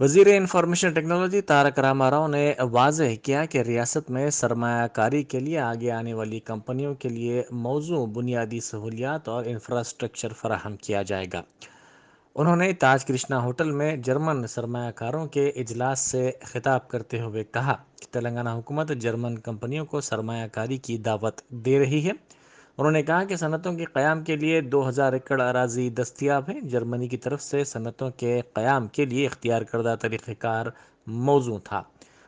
وزیر information technology Tarak Rama Rao نے واضح کیا کہ ریاست میں سرمایہ کاری کے لیے آگے آنے والی کمپنیوں کے لیے موزوں بنیادی سہولیات اور انفراسٹرکچر فراہم کیا جائے گا۔ انہوں نے تاج کرشنا ہوٹل میں جرمن سرمایہ کاروں کے اجلاس سے خطاب کرتے ہوئے کہا کہ تلنگانہ حکومت جرمن کمپنیوں کو سرمایہ کاری کی دعوت دے رہی ہے۔ انہوں نے کہا کہ صنعتوں کے قیام کے لیے 2000 ایکڑ اراضی دستیاب ہے۔ جرمنی کی طرف سے صنعتوں کے قیام کے لیے اختیار کردہ طریقہ کار موزوں تھا۔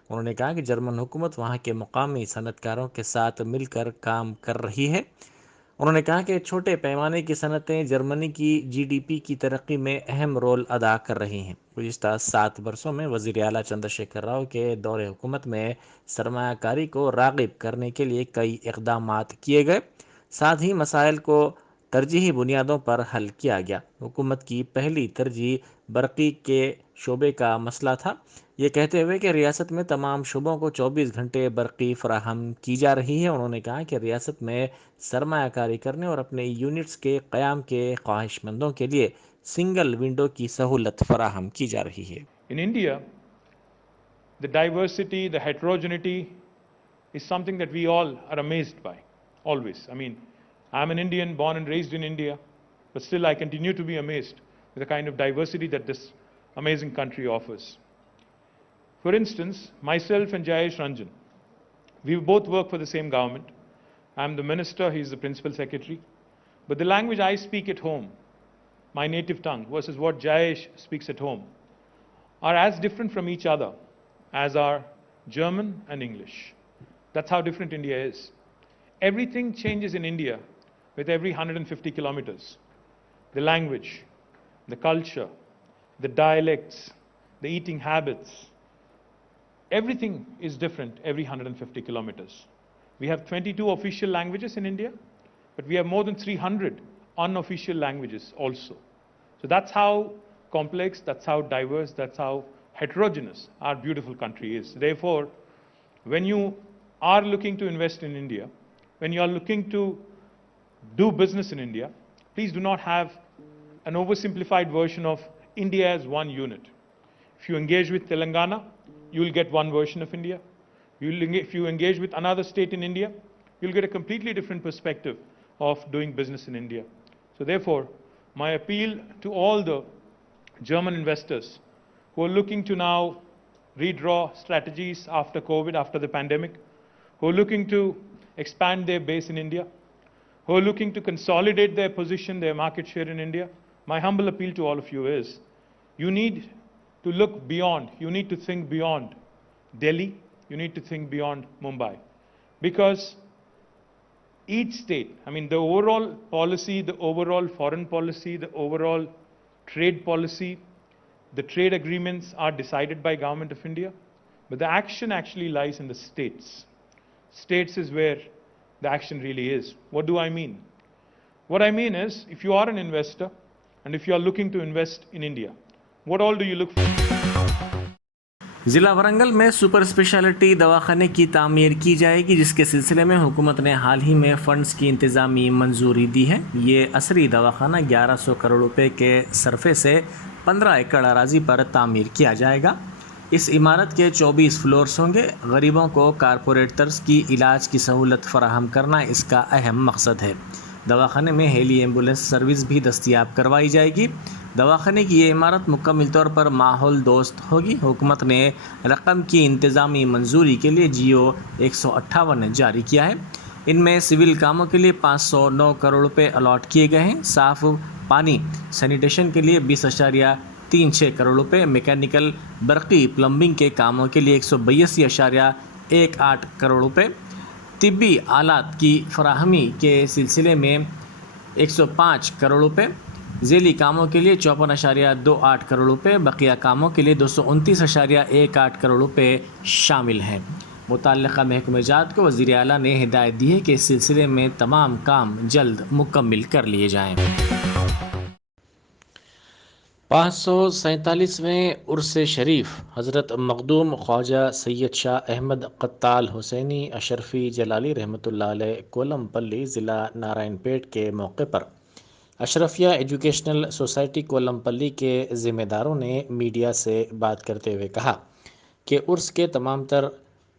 انہوں نے کہا کہ جرمن حکومت وہاں کے مقامی صنعت کاروں کے ساتھ مل کر کام کر رہی ہے۔ انہوں نے کہا کہ چھوٹے پیمانے کی صنعتیں جرمنی کی جی ڈی پی کی ترقی میں اہم رول ادا کر رہی ہیں۔ گزشتہ 7 برسوں میں وزیر اعلیٰ چندر شیکھر راؤ کے دور حکومت میں سرمایہ کاری کو راغب کرنے کے لیے کئی اقدامات کیے گئے، ساتھ ہی مسائل کو ترجیحی بنیادوں پر حل کیا گیا۔ حکومت کی پہلی ترجیح برقی کے شعبے کا مسئلہ تھا، یہ کہتے ہوئے کہ ریاست میں تمام شعبوں کو 24 گھنٹے برقی فراہم کی جا رہی ہے۔ انہوں نے کہا کہ ریاست میں سرمایہ کاری کرنے اور اپنے یونٹس کے قیام کے خواہش مندوں کے لیے سنگل ونڈو کی سہولت فراہم کی جا رہی ہے۔ In India, the diversity, the heterogeneity is something that we all are amazed by, always. I mean, I'm an Indian, born and raised in India, but still I continue to be amazed with the kind of diversity that this amazing country offers. For instance, myself and Jayesh Ranjan, we both work for the same government. I'm the minister, he's the principal secretary. But the language I speak at home, my native tongue, versus what Jayesh speaks at home, are as different from each other as are German and English. That's how different India is. Everything changes in India with every 150 kilometers. The language, the culture, the dialects, the eating habits, everything is different every 150 kilometers. We have 22 official languages in India, but we have more than 300 unofficial languages also. So that's how complex, that's how diverse, that's how heterogeneous our beautiful country is. Therefore, when you are looking to invest in India, when you are looking to do business in India, please do not have an oversimplified version of India as one unit. If you engage with Telangana, you will get one version of India. If you engage with another state in India, you'll get a completely different perspective of doing business in India. So therefore, my appeal to all the German investors who are looking to now redraw strategies after COVID, after the pandemic, who are looking to expand their base in India, who are looking to consolidate their position, their market share in India, my humble appeal to all of you is, you need to look beyond, you need to think beyond Delhi, you need to think beyond Mumbai. Because each state, I mean the overall policy, the overall foreign policy, the overall trade policy, the trade agreements are decided by Government of India, but the action actually lies in the states. States is where the action really is. What do I mean? What I mean is, if you are an investor and if you are looking to invest in India, what all do you look for? ضلع ورنگل میں super speciality دواخانے کی تعمیر کی جائے گی، جس کے سلسلے میں حکومت نے حال ہی میں فنڈز کی انتظامی منظوری دی ہے۔ یہ عصری دواخانہ 1100 کروڑ روپے کے صرفے سے 15 ایکڑ اراضی پر تعمیر کیا جائے گا۔ اس عمارت کے 24 فلورز ہوں گے۔ غریبوں کو کارپوریٹ طرز کی علاج کی سہولت فراہم کرنا اس کا اہم مقصد ہے۔ دواخانے میں ہیلی ایمبولینس سروس بھی دستیاب کروائی جائے گی۔ دواخانے کی یہ عمارت مکمل طور پر ماحول دوست ہوگی۔ حکومت نے رقم کی انتظامی منظوری کے لیے جیو 158 جاری کیا ہے۔ ان میں سول کاموں کے لیے 509 کروڑ روپے الاٹ کیے گئے ہیں۔ صاف پانی سینیٹیشن کے لیے 20.36 کروڑ روپے، میکینیکل برقی پلمبنگ کے کاموں کے لیے 182.18 کروڑ روپے، طبی آلات کی فراہمی کے سلسلے میں 105 کروڑ روپے، ذیلی کاموں کے لیے 54.28 کروڑ روپے، بقیہ کاموں کے لیے 229.18 کروڑ روپے شامل ہیں۔ متعلقہ محکمہ جات کو وزیر اعلیٰ نے ہدایت دی ہے کہ اس سلسلے میں تمام کام جلد مکمل کر لیے جائیں۔ 547ویں عرس شریف حضرت مخدوم خواجہ سید شاہ احمد قتال حسینی اشرفی جلالی رحمۃ اللہ علیہ کولم پلی ضلع نارائن پیٹ کے موقع پر اشرفیہ ایجوکیشنل سوسائٹی کولمپلی کے ذمہ داروں نے میڈیا سے بات کرتے ہوئے کہا کہ عرس کے تمام تر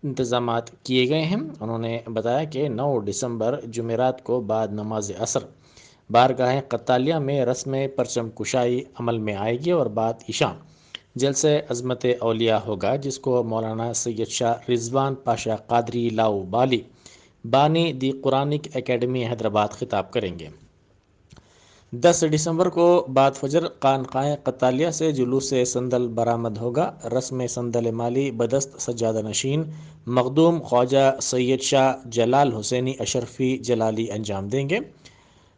انتظامات کیے گئے ہیں۔ انہوں نے بتایا کہ 9 دسمبر جمعرات کو بعد نماز عصر بارگاہ قتالیہ میں رسم پرچم کشائی عمل میں آئے گی اور بعد عشاء جلسہ عظمت اولیاء ہوگا، جس کو مولانا سید شاہ رضوان پاشا قادری لاؤ بالی بانی دی قرآنک اکیڈمی حیدرآباد خطاب کریں گے۔ 10 دسمبر کو بعد فجر خانقاہ قتالیہ سے جلوس سندل برآمد ہوگا۔ رسم سندل مالی بدست سجادہ نشین مخدوم خواجہ سید شاہ جلال حسینی اشرفی جلالی انجام دیں گے۔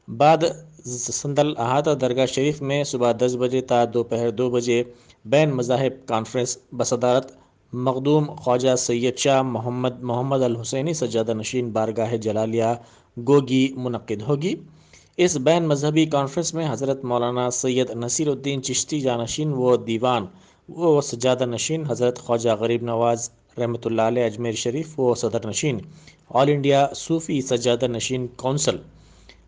بعد سندل احاطہ درگاہ شریف میں صبح 10 بجے تا دوپہر 2 بجے بین مذاہب کانفرنس بصدارت مخدوم خواجہ سید شاہ محمد الحسینی سجادہ نشین بارگاہ جلالیہ گوگی منعقد ہوگی۔ اس بین مذہبی کانفرنس میں حضرت مولانا سید نصیر الدین چشتی جانشین و دیوان و سجادہ نشین، حضرت خواجہ غریب نواز رحمۃ اللہ علیہ اجمیر شریف و صدر نشین، آل انڈیا صوفی سجادہ نشین کونسل،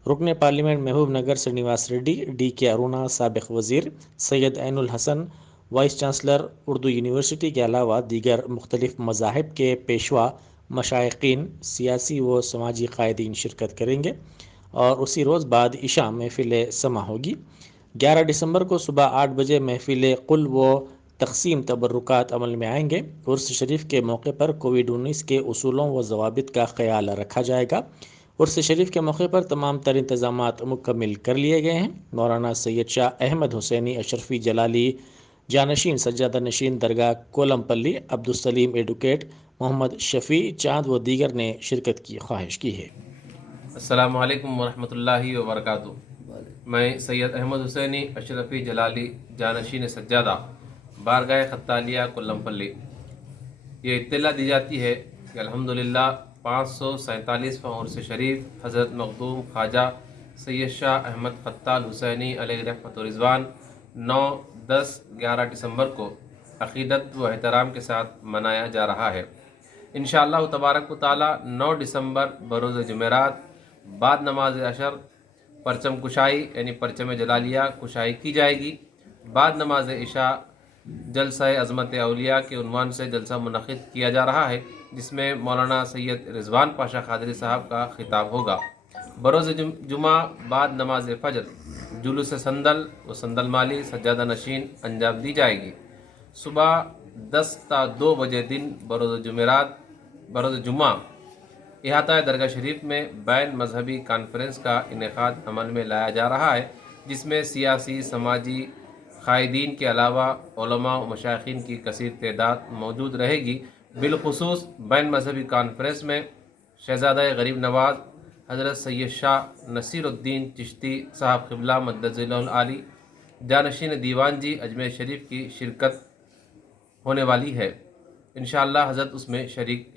رکن پارلیمنٹ محبوب نگر سرینواس ریڈی، ڈی کے ارونا سابق وزیر، سید عین الحسن وائس چانسلر اردو یونیورسٹی کے علاوہ دیگر مختلف مذاہب کے پیشوا، مشائقین، سیاسی و سماجی قائدین شرکت کریں گے اور اسی روز بعد عشاء محفل سما ہوگی۔ 11 دسمبر کو صبح 8 بجے محفل قل و تقسیم تبرکات عمل میں آئیں گے۔ عرس شریف کے موقع پر کووڈ-19 کے اصولوں و ضوابط کا خیال رکھا جائے گا۔ عرس شریف کے موقع پر تمام تر انتظامات مکمل کر لیے گئے ہیں۔ مولانا سید شاہ احمد حسینی اشرفی جلالی جانشین سجادہ نشین درگاہ کولمپلی، عبدالسلیم ایڈوکیٹ، محمد شفیع چاند و دیگر نے شرکت کی خواہش کی ہے۔ السلام علیکم ورحمۃ اللہ وبرکاتہ۔ میں سید احمد حسینی اشرفی جلالی جانشین سجادہ بارگاہ قتالیہ کولمپلی، یہ اطلاع دی جاتی ہے کہ الحمدللہ 547واں عرس شریف حضرت مخدوم خواجہ سید شاہ احمد فتال حسینی علیہ رحمت و رضوان 9، 10، 11 دسمبر کو عقیدت و احترام کے ساتھ منایا جا رہا ہے۔ انشاءاللہ تبارک و تعالی 9 دسمبر بروز جمعرات بعد نماز عشر پرچم کشائی یعنی پرچم جلالیہ کشائی کی جائے گی۔ بعد نماز عشاء جلسہ عظمت اولیاء کے عنوان سے جلسہ منعقد کیا جا رہا ہے، جس میں مولانا سید رضوان پاشا قادری صاحب کا خطاب ہوگا۔ بروز جمعہ بعد نماز فجر جلوس سندل و سندل مالی سجادہ نشین انجام دی جائے گی۔ صبح 10 تا 2 بجے دن بروز جمعہ احاطہ درگاہ شریف میں بین مذہبی کانفرنس کا انعقاد عمل میں لایا جا رہا ہے، جس میں سیاسی سماجی قائدین کے علاوہ علماء و مشائقین کی کثیر تعداد موجود رہے گی۔ بالخصوص بین مذہبی کانفرنس میں شہزادہ غریب نواز حضرت سید شاہ نصیر الدین چشتی صاحب قبلہ مدد العالی جانشین دیوان جی اجمیر شریف کی شرکت ہونے والی ہے۔ انشاءاللہ حضرت اس میں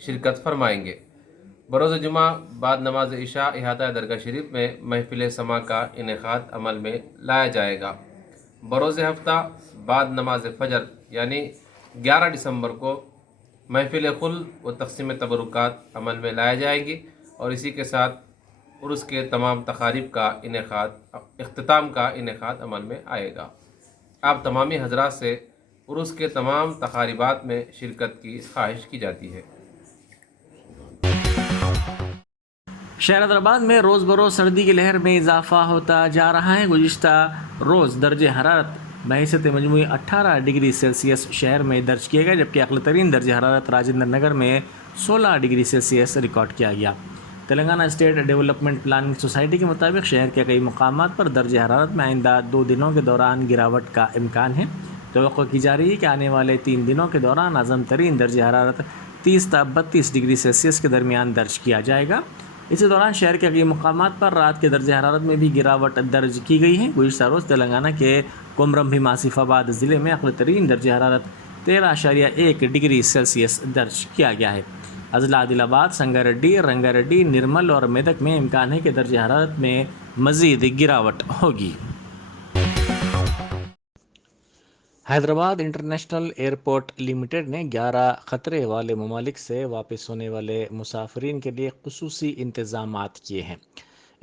شرکت فرمائیں گے۔ بروز جمعہ بعد نماز عشاء احاطہ درگاہ شریف میں محفل سما کا انعقاد عمل میں لایا جائے گا۔ بروز ہفتہ بعد نماز فجر یعنی 11 دسمبر کو محفل خل و تقسیم تبرکات عمل میں لایا جائے گی اور اسی کے ساتھ عرس کے تمام تقاریب کا اختتام کا انعقاد عمل میں آئے گا۔ آپ تمامی حضرات سے عرس کے تمام تقاریبات میں شرکت کی خواہش کی جاتی ہے۔ شہر حیدرآباد میں روز بروز سردی کی لہر میں اضافہ ہوتا جا رہا ہے۔ گزشتہ روز درجہ حرارت بحیثیت مجموعی 18 ڈگری سیلسیس شہر میں درج کیا گیا، جبکہ اقل ترین درجہ حرارت راجندر نگر میں 16 ڈگری سیلسیس ریکارڈ کیا گیا۔ Telangana state development planning society کے مطابق شہر کے کئی مقامات پر درجہ حرارت میں آئندہ 2 دنوں کے دوران گراوٹ کا امکان ہے۔ توقع کی جا رہی ہے کہ آنے والے 3 دنوں کے دوران اعظم ترین درجہ حرارت 30 تا 32 ڈگری سیلسیس کے درمیان درج کیا جائے گا۔ اسی دوران شہر کے کئی مقامات پر رات کے درجہ حرارت میں بھی گراوٹ درج کی گئی ہے۔ گزشتہ روز تلنگانہ کے کومرم بھیم آصف آباد ضلع میں اقل ترین درجہ حرارت 13.1 ڈگری سیلسیس درج کیا گیا ہے۔ اضلاع عادل آباد، سنگاریڈی، رنگاریڈی، نرمل اور میدک میں امکان ہے کہ درجہ حرارت میں مزید گراوٹ ہوگی۔ حیدرآباد انٹرنیشنل ایئرپورٹ لمیٹڈ نے 11 خطرے والے ممالک سے واپس ہونے والے مسافرین کے لیے خصوصی انتظامات کیے ہیں۔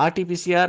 RT-PCR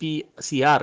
PCR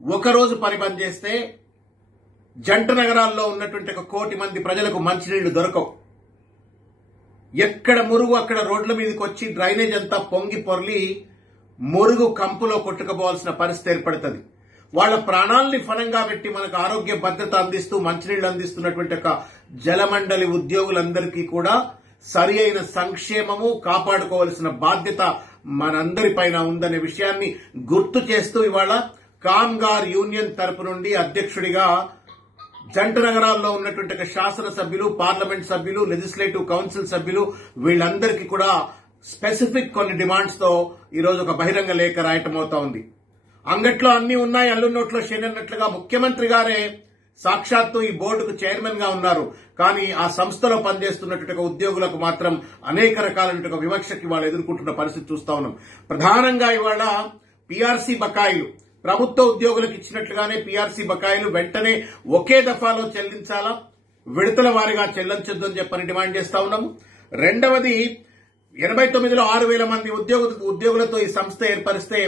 ఒక రోజు పని బంద్ చేస్తే జంట నగరాల్లో ఉన్నటువంటి 1 కోటి మంది ప్రజలకు మంచినీళ్లు దొరకవు. ఎక్కడ మురుగు అక్కడ రోడ్ల మీదకి వచ్చి డ్రైనేజ్ అంతా పొంగి పొర్లి మురుగు కంపులో కొట్టుకుపోవాల్సిన పరిస్థితి ఏర్పడుతుంది. వాళ్ళ ప్రాణాలని ఫలంగా పెట్టి మనకు ఆరోగ్య భద్రత అందిస్తూ మంచినీళ్లు అందిస్తున్నటువంటి ఒక జలమండలి ఉద్యోగులందరికీ కూడా సరి అయిన సంక్షేమము కాపాడుకోవాల్సిన బాధ్యత మనందరిపైన ఉందనే విషయాన్ని గుర్తు చేస్తూ ఇవాళ కామ్గార్ యూనియన్ తరపు నుండి అధ్యక్షుడిగా జంట నగరాల్లో ఉన్నటువంటి శాసనసభ్యులు, పార్లమెంట్ సభ్యులు, లెజిస్లేటివ్ కౌన్సిల్ సభ్యులు వీళ్ళందరికీ కూడా స్పెసిఫిక్ కొన్ని డిమాండ్స్ తో ఈ రోజు ఒక బహిరంగ లేఖ రాయటం అవుతా ఉంది. అంగట్లో అన్ని ఉన్నాయి, అల్లు నోట్లో శనన్నట్లుగా ముఖ్యమంత్రి గారే సాక్షాత్తు ఈ బోర్డుకు చైర్మన్ గా ఉన్నారు. కానీ ఆ సంస్థలో పనిచేస్తున్నటువంటి ఉద్యోగులకు మాత్రం అనేక రకాలైన వివక్షకి వాళ్ళు ఎదుర్కొంటున్న పరిస్థితి చూస్తా ఉన్నాం. ప్రధానంగా ఇవాళ PRC బకాయిలు ప్రభుత్వ ఉద్యోగులకు ఇచ్చినట్లుగానే PRC బకాయిలు వెంటనే ఒకే దఫాలో చెల్లించాలా, విడతల వారీగా చెల్లించొద్దు అని చెప్పని డిమాండ్ చేస్తా ఉన్నాము. రెండవది 89లో 6,000 మంది ఉద్యోగులతో ఈ సంస్థ ఏర్పరిస్తే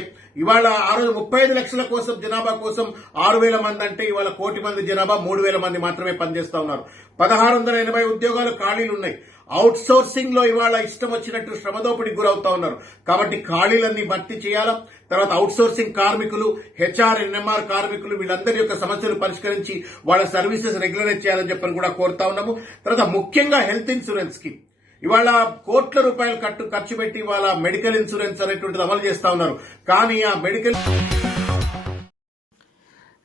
ఇవాళ ఆ రోజు 35 లక్షల కోసం జనాభా కోసం 6,000 మంది అంటే ఇవాళ 1 కోటి మంది జనాభా 3,000 మంది మాత్రమే పనిచేస్తా ఉన్నారు. 1680 ఉద్యోగాలు ఖాళీలు ఉన్నాయి. అవుట్ సోర్సింగ్ లో ఇవాళ ఇష్టం వచ్చినట్టు శ్రమదోపిడికి గురవుతా ఉన్నారు. కాబట్టి ఖాళీలన్నీ భర్తీ చేయాలా. తర్వాత అవుట్ సోర్సింగ్ కార్మికులు, HR, NMR కార్మికులు వీళ్ళందరి యొక్క సమస్యలు పరిష్కరించి వాళ్ళ సర్వీసెస్ రెగ్యులరైజ్ చేయాలని చెప్పని కూడా కోరుతా ఉన్నాము. తర్వాత ముఖ్యంగా హెల్త్ ఇన్సూరెన్స్ కి ఇవాళ కోట్ల రూపాయలు ఖర్చు పెట్టి ఇవాళ మెడికల్ ఇన్సూరెన్స్ అనేటువంటిది అమలు చేస్తా ఉన్నారు. కానీ ఆ medical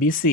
BC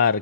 R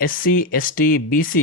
SC, ST, BC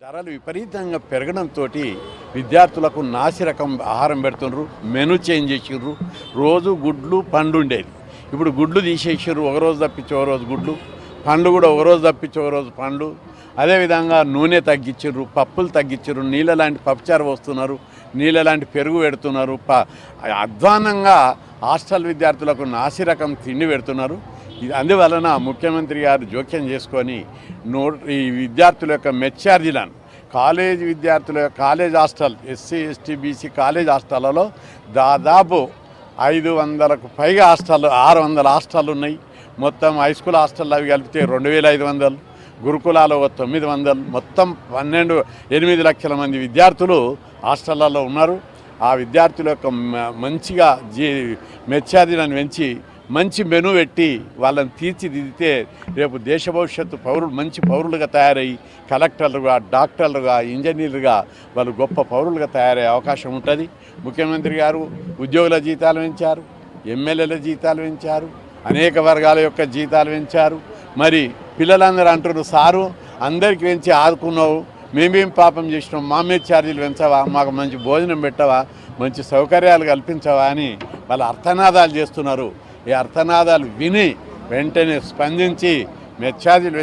ధరలు విపరీతంగా పెరగడంతో విద్యార్థులకు నాసి రకం ఆహారం పెడుతున్నారు. మెనూ చేంజ్ చేసిర్రు. రోజు గుడ్లు పండు ఉండేది, ఇప్పుడు గుడ్లు తీసేసిర్రు. ఒకరోజు తప్పించి ఒకరోజు గుడ్లు, పండ్లు కూడా ఒకరోజు తప్పించి ఒకరోజు పండ్లు. అదేవిధంగా నూనె తగ్గించిర్రు, పప్పులు తగ్గించిర్రు, నీళ్ళ లాంటి పప్పుచారు వస్తున్నారు, నీళ్ళ లాంటి పెరుగు పెడుతున్నారు. అధ్వానంగా హాస్టల్ విద్యార్థులకు నాసి రకం తిండి పెడుతున్నారు. అందువలన ముఖ్యమంత్రి గారు జోక్యం చేసుకొని ఈ విద్యార్థుల యొక్క మెస్ ఛార్జీలను కాలేజ్ విద్యార్థుల college hostel SC ST BC college హాస్టళ్లలో దాదాపు 500కు పైగా హాస్టల్ 600 హాస్టల్ ఉన్నాయి. మొత్తం హై స్కూల్ హాస్టల్ అవి కలిపితే 2500, గురుకులాలు 900, మొత్తం 8 లక్షల మంది విద్యార్థులు హాస్టళ్లలో ఉన్నారు. ఆ విద్యార్థుల యొక్క మంచిగా మెచ్చాదిలను పెంచి మంచి మెను పెట్టి వాళ్ళని తీర్చిదిద్దితే రేపు దేశ భవిష్యత్తు పౌరులు మంచి పౌరులుగా తయారయ్యి కలెక్టర్లుగా, డాక్టర్లుగా, ఇంజనీర్లుగా వాళ్ళు గొప్ప పౌరులుగా తయారయ్యే అవకాశం ఉంటుంది. ముఖ్యమంత్రి గారు ఉద్యోగుల జీతాలు పెంచారు, ఎమ్మెల్యేల జీతాలు పెంచారు, అనేక వర్గాల యొక్క జీతాలు పెంచారు. మరి పిల్లలందరూ అంటున్నారు, సారు అందరికి పెంచి ఆదుకున్నావు, మేమేం పాపం చేసినాం, మా మీద ఛార్జీలు పెంచవా, మాకు మంచి భోజనం పెట్టవా, మంచి సౌకర్యాలు కల్పించవా అని వాళ్ళు అర్థనాదాలు చేస్తున్నారు. ఈ అర్థనాదాలు విని వెంటనే స్పందించి మెచ్చార్జీలు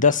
10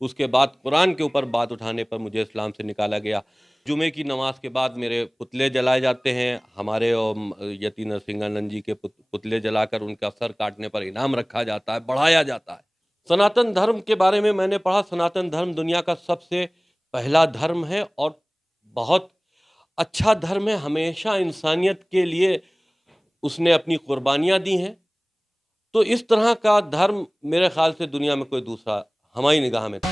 اس کے بعد قرآن کے اوپر بات اٹھانے پر مجھے اسلام سے نکالا گیا. جمعے کی نماز کے بعد میرے پتلے جلائے جاتے ہیں. ہمارے یتی نرسنگانند جی کے پتلے جلا کر ان کا سر کاٹنے پر انعام رکھا جاتا ہے, بڑھایا جاتا ہے. سناتن دھرم کے بارے میں نے پڑھا. سناتن دھرم دنیا کا سب سے پہلا دھرم ہے اور بہت اچھا دھرم ہے. ہمیشہ انسانیت کے لیے اس نے اپنی قربانیاں دی ہیں. تو اس طرح کا دھرم میرے خیال سے دنیا میں کوئی دوسرا ہماری نگاہ میں تھا.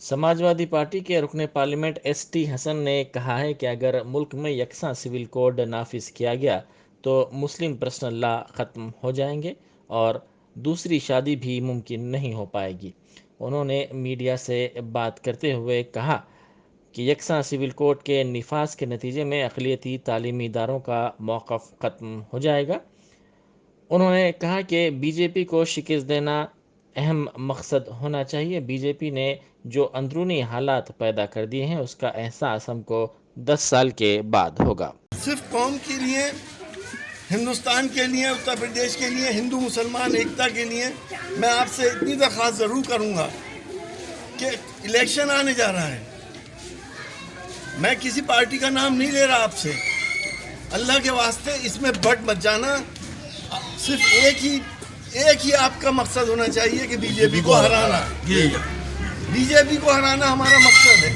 سماجوادی پارٹی کے رکن پارلیمنٹ ایس ٹی حسن نے کہا ہے کہ اگر ملک میں یکساں سول کوڈ نافذ کیا گیا تو مسلم پرسنل لا ختم ہو جائیں گے اور دوسری شادی بھی ممکن نہیں ہو پائے گی. انہوں نے میڈیا سے بات کرتے ہوئے کہا کہ یکساں سول کوڈ کے نفاذ کے نتیجے میں اقلیتی تعلیمی اداروں کا موقف ختم ہو جائے گا. انہوں نے کہا کہ بی جے پی کو شکست دینا اہم مقصد ہونا چاہیے. بی جے پی نے جو اندرونی حالات پیدا کر دیے ہیں اس کا احساس ہم کو 10 سال کے بعد ہوگا. صرف قوم کے لیے, ہندوستان کے لیے, اتر پردیش کے لیے, ہندو مسلمان ایکتا کے لیے میں آپ سے اتنی درخواست ضرور کروں گا کہ الیکشن آنے جا رہا ہے. میں کسی پارٹی کا نام نہیں لے رہا آپ سے, اللہ کے واسطے اس میں بٹ مت جانا. صرف ایک ہی آپ کا مقصد ہونا چاہیے کہ بی جے پی کو ہرانا. بی جے پی کو ہرانا ہمارا مقصد ہے.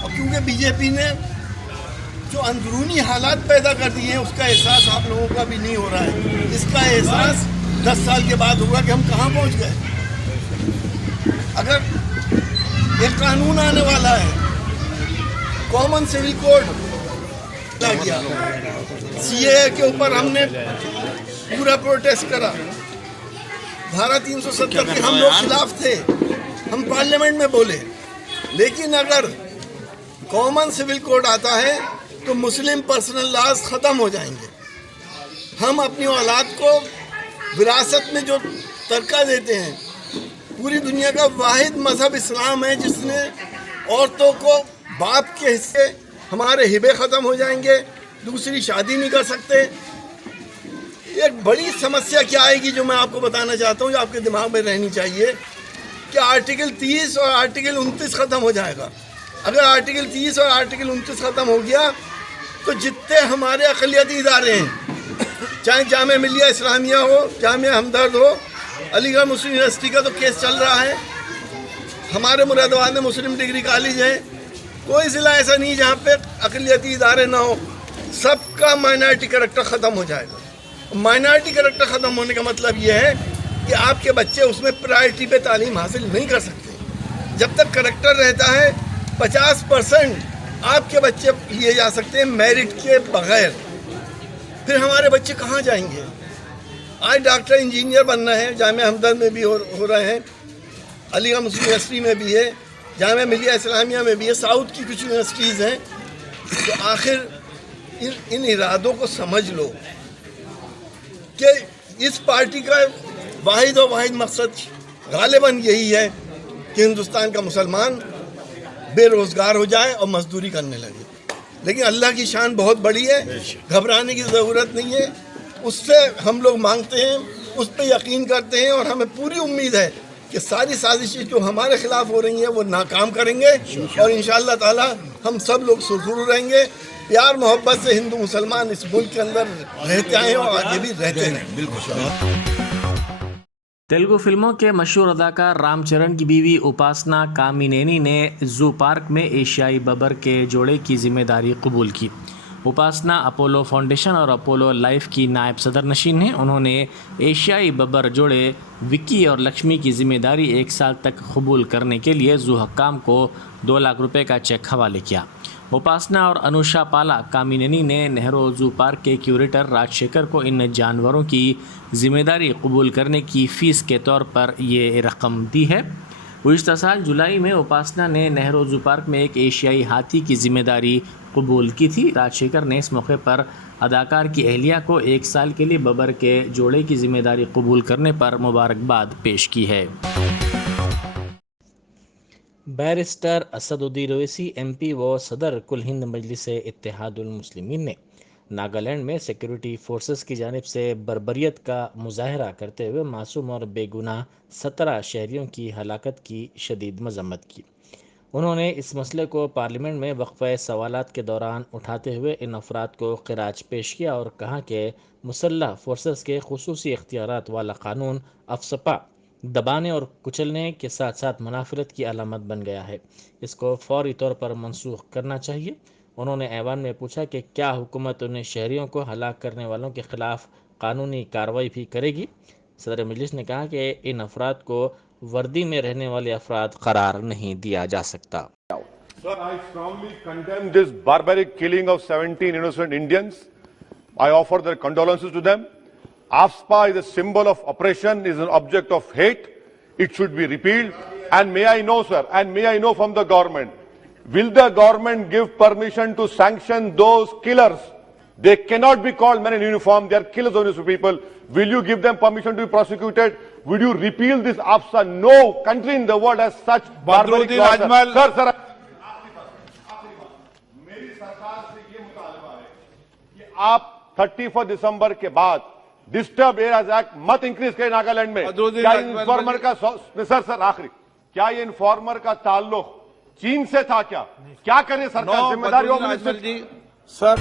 اور کیونکہ بی جے پی نے جو اندرونی حالات پیدا کر دیے ہیں اس کا احساس آپ لوگوں کا بھی نہیں ہو رہا ہے. اس کا احساس 10 سال کے بعد ہوگا کہ ہم کہاں پہنچ گئے. اگر ایک قانون آنے والا ہے, کامن سول کوڈ گیا, سی اے کے اوپر ہم نے پورا پروٹیسٹ کرا. دھارا 370 کے ہم لوگ خلاف تھے, ہم پارلیمنٹ میں بولے. لیکن اگر کامن سول کوڈ آتا ہے تو مسلم پرسنل لاز ختم ہو جائیں گے. ہم اپنی اولاد کو وراثت میں جو ترکہ دیتے ہیں, پوری دنیا کا واحد مذہب اسلام ہے جس نے عورتوں کو باپ کے حصے, ہمارے ہبے ختم ہو جائیں گے, دوسری شادی نہیں کر سکتے. ایک بڑی سمسیا کیا آئے گی جو میں آپ کو بتانا چاہتا ہوں, جو آپ کے دماغ میں رہنی چاہیے, کہ آرٹیکل 30 اور آرٹیکل 29 ختم ہو جائے گا. اگر آرٹیکل 30 اور آرٹیکل 29 ختم ہو گیا تو جتنے ہمارے اقلیتی ادارے ہیں, چاہے جامعہ ملیہ اسلامیہ ہو, جامعہ ہمدرد ہو, علی گڑھ مسلم یونیورسٹی کا تو کیس چل رہا ہے, ہمارے مراد آباد میں مسلم ڈگری کالج ہے, کوئی ضلع ایسا نہیں جہاں پہ اقلیتی ادارے نہ ہو. سب کا مائنارٹی کریکٹر ختم ہو جائے گا. مائنارٹی کریکٹر ختم ہونے کا مطلب یہ ہے کہ آپ کے بچے اس میں پرائرٹی پہ تعلیم حاصل نہیں کر سکتے. جب تک کریکٹر رہتا ہے 50% آپ کے بچے لیے جا سکتے ہیں میرٹ کے بغیر. پھر ہمارے بچے کہاں جائیں گے؟ آج ڈاکٹر انجینئر بننا ہے, جامعہ ہمدرد میں بھی ہو رہے ہیں, علی گڑھ مسلم یونیورسٹی میں بھی ہے, جامعہ ملیہ اسلامیہ میں بھی ہے, ساؤتھ کی کچھ یونیورسٹیز ہیں. تو آخر ان ارادوں کو سمجھ لو کہ اس پارٹی کا واحد مقصد غالباً یہی ہے کہ ہندوستان کا مسلمان بے روزگار ہو جائے اور مزدوری کرنے لگے. لیکن اللہ کی شان بہت بڑی ہے, گھبرانے کی ضرورت نہیں ہے. اس سے ہم لوگ مانگتے ہیں, اس پہ یقین کرتے ہیں, اور ہمیں پوری امید ہے کہ ساری سازشیں جو ہمارے خلاف ہو رہی ہیں وہ ناکام کریں گے, اور انشاءاللہ تعالی ہم سب لوگ سرخرو رہیں گے. پیار محبت سے ہندو مسلمان اس ملک کے اندر رہتے آئے ہیں اور آگے بھی رہتے ہیں. بالکل. تیلگو فلموں کے مشہور اداکار رام چرن کی بیوی اپاسنا کامینینی نے زو پارک میں ایشیائی ببر کے جوڑے کی ذمہ داری قبول کی. اپاسنا اپولو فاؤنڈیشن اور اپولو لائف کی نائب صدر نشین ہیں. انہوں نے ایشیائی ببر جوڑے وکی اور لکشمی کی ذمہ داری 1 سال تک قبول کرنے کے لیے زو حکام کو 2 لاکھ روپے کا چیک حوالے کیا. اپاسنا اور انوشا پالا کامینینی نے نہرو زو پارک کے کیوریٹر راج شیکھر کو ان جانوروں کی ذمہ داری قبول کرنے کی فیس کے طور پر یہ رقم دی ہے. گزشتہ سال جولائی میں اپاسنا نے نہرو زو پارک میں ایک ایشیائی ہاتھی کی ذمہ داری قبول کی تھی. راج شیکھر نے اس موقع پر اداکار کی اہلیہ کو 1 سال کے لیے ببر کے جوڑے کی ذمہ داری قبول کرنے پر مبارکباد پیش کی ہے. بیرسٹر اسد الدین اویسی ایم پی و صدر کل ہند مجلس اتحاد المسلمین نے ناگالینڈ میں سیکیورٹی فورسز کی جانب سے بربریت کا مظاہرہ کرتے ہوئے معصوم اور بے گناہ 17 شہریوں کی ہلاکت کی شدید مذمت کی۔ انہوں نے اس مسئلے کو پارلیمنٹ میں وقفہ سوالات کے دوران اٹھاتے ہوئے ان افراد کو خراج پیش کیا اور کہا کہ مسلح فورسز کے خصوصی اختیارات والا قانون افسپا دبانے اور کچلنے کے ساتھ ساتھ منافرت کی علامت بن گیا ہے، اس کو فوری طور پر منسوخ کرنا چاہیے۔ انہوں نے ایوان میں پوچھا کہ کیا حکومت ان شہریوں کو ہلاک کرنے والوں کے خلاف قانونی کارروائی بھی کرے گی۔ صدر مجلس نے کہا کہ ان افراد کو وردی میں رہنے والے افراد قرار نہیں دیا جا سکتا۔ Sir, I strongly condemn this barbaric killing of 17 innocent Indians. I offer their condolences to them. AFSPA is a symbol of oppression, is an object of hate. It should be repealed. And may I know, sir, and may I know from the government, will the government give permission to sanction those killers? They cannot be called men in uniform. They are killers of innocent people. Will you give them permission to be prosecuted? Will you repeal this AFSPA? No country in the world has such barbaric laws. Sir, میری سرکار سے یہ مطالبہ ہے کہ آپ 31 دسمبر کے بعد ڈسٹرب ایریاز ایکٹ مت انکریز کریں ناگالینڈ میں۔ کیا انفارمر کا سر آخری کیا یہ انفارمر کا تعلق چین سے تھا؟ کیا کرے سرکار ذمہ داری؟ سر